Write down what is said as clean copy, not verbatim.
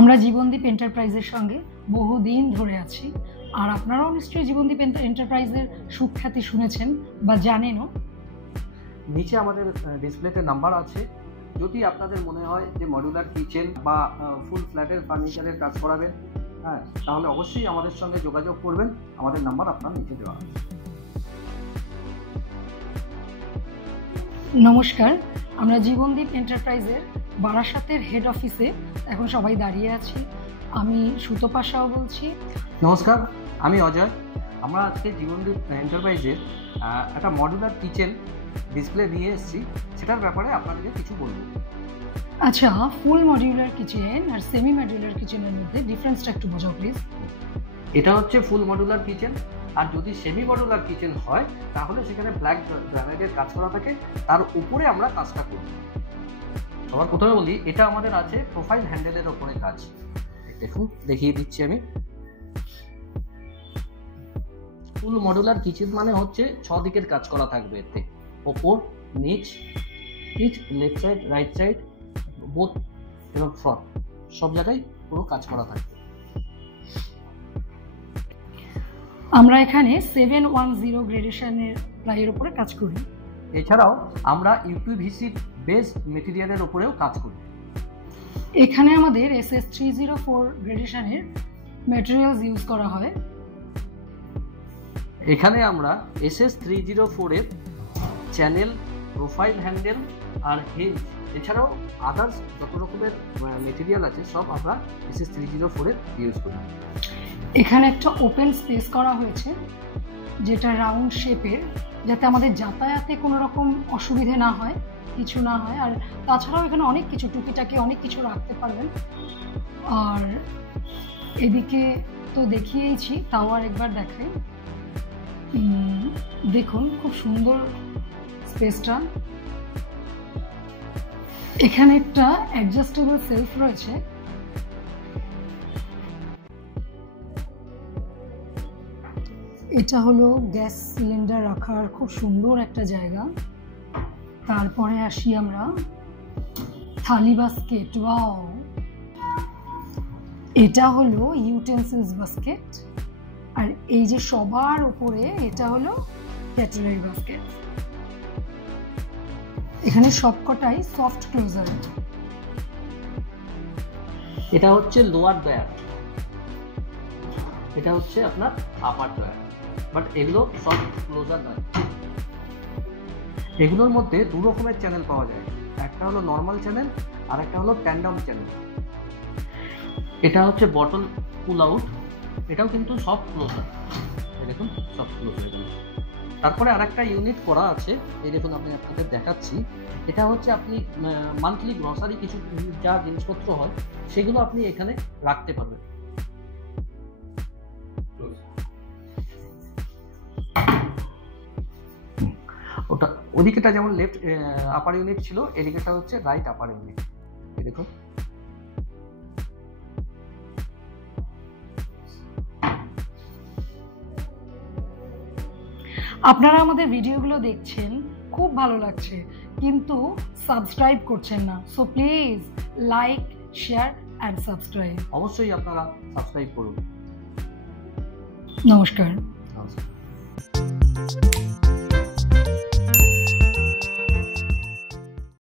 আমরা জীবনদীপ এন্টারপ্রাইজের সঙ্গে বহুদিন ধরে আছি, আর আপনারাও নিশ্চয়ই জীবনদীপ এন্টারপ্রাইজের সুখ্যাতি শুনেছেন বা জানেনও। নিচে আমাদের ডিসপ্লেতে নাম্বার আছে। যদি আপনাদের মনে হয় যে মডিউলার কিচেন বা ফুল ফ্ল্যাটের ফার্নিচারের কাজ করাবেন, হ্যাঁ, তাহলে অবশ্যই আমাদের সঙ্গে যোগাযোগ করবেন। আমাদের নাম্বার আপনার নিচে দেওয়া আছে। নমস্কার, আমরা জীবনদীপ এন্টারপ্রাইজের বারাসাতের হেড অফিসে এখন সবাই দাঁড়িয়ে আছি। আমি সুতপা সাউ বলছি। নমস্কার, আমি অজয়। আমরা আজকে জীবনদীপ এন্টারপ্রাইজের একটা মডিউলার কিচেন ডিসপ্লে নিয়ে এসেছি, সেটার ব্যাপারে আপনাদেরকে কিছু বলবো। আচ্ছা, ফুল মডিউলার কিচেন আর সেমি মডিউলার কিচেনের মধ্যে ডিফারেন্সটা একটু বোঝাও প্লিজ। এটা হচ্ছে ফুল মডিউলার কিচেন, আর যদি সেমি মডিউলার কিচেন হয় তাহলে সেখানে ব্ল্যাক গ্রানাইটের কাজ করা থাকে, তার উপরে আমরা কাজটা করি। সবার প্রথমে বলি, এটা আমাদের আছে প্রোফাইল হ্যান্ডেলের ওপরে কাজ। দেখুন, দেখিয়ে দিচ্ছি আমি। ফুল মডিউলার কিচেন মানে হচ্ছে 6 দিকের কাজ করা থাকবে, এতে ওপর, নিচ, left side, right side, both এবং ফ্রন্ট, সব জায়গায় পুরো কাজ করা থাকবে। আমরা এখানে 710 গ্রেডেশনের প্লাইয়ের উপরে কাজ করি। এছাড়াও আমরা ইউপিভিসি বেস মেটেরিয়ালের উপরেও কাজ করি। এখানে আমাদের SS304 গ্রেডেশনের ম্যাটেরিয়ালস ইউজ করা হয়। এখানে আমরা SS304 এর চ্যানেল, প্রোফাইল হ্যান্ডেল আর হেজ, এছাড়াও আদার্স যত রকমের মেটেরিয়াল আছে সব আমরা SS304 এর ইউজ করি। এখানে একটা ওপেন স্পেস করা হয়েছে যেটা রাউন্ড শেপের, যাতে আমাদের যাতায়াতে কোনো রকম অসুবিধে না হয়, কিছু না হয়। আর তাছাড়াও এখানে অনেক কিছু টুকিটাকি অনেক কিছু রাখতে পারবেন। আর এদিকে তো দেখিয়েইছি, তাও আর একবার দেখাই। দেখুন, খুব সুন্দর স্পেসটা। এখানে একটা অ্যাডজাস্টেবল সেলফ রয়েছে। এটা হলো গ্যাস সিলিন্ডার রাখার খুব সুন্দর একটা জায়গা। তারপরে আসি আমরা থালি বাস্কেট। ওয়াও, এটা হলো ইউটেন্সিলস বাস্কেট। আর এই যে সবার উপরে এটা হলো ক্যাটালারি বাস্কেট। এখানে সবকটাই সফট ক্লোজার। এটা হচ্ছে লোয়ার ডয়ার, এটা হচ্ছে আপনার আপার ডয়ার, বাট এগুলো সফট ক্লোজার নয়। এগুলোর মধ্যে দু রকমের চ্যানেল পাওয়া যায়, একটা হলো নর্মাল চ্যানেল আর একটা হলো ট্যান্ডাম চ্যানেল। এটা হচ্ছে বটল পুল আউট, এটাও কিন্তু সফট ক্লোজার। দেখুন, সফট ক্লোজার। তারপরে আরেকটা ইউনিট করা আছে, এই দেখুন, আমি আপনাদের দেখাচ্ছি। এটা হচ্ছে আপনি মান্থলি গ্রসারি কিছু যা জিনিসপত্র হয় সেগুলো আপনি এখানে রাখতে পারবেন। ওটা ওদিকেটা যেমন লেফট আপার ইউনিট ছিল, এদিকেটা হচ্ছে রাইট আপার ইউনিট। এই দেখুন, আপনারা আমাদের ভিডিওগুলো দেখছেন, খুব ভালো লাগছে, কিন্তু সাবস্ক্রাইব করছেন না। So please like, share and subscribe. অবশ্যই আপনারা সাবস্ক্রাইব করুন। নমস্কার। নমস্কার।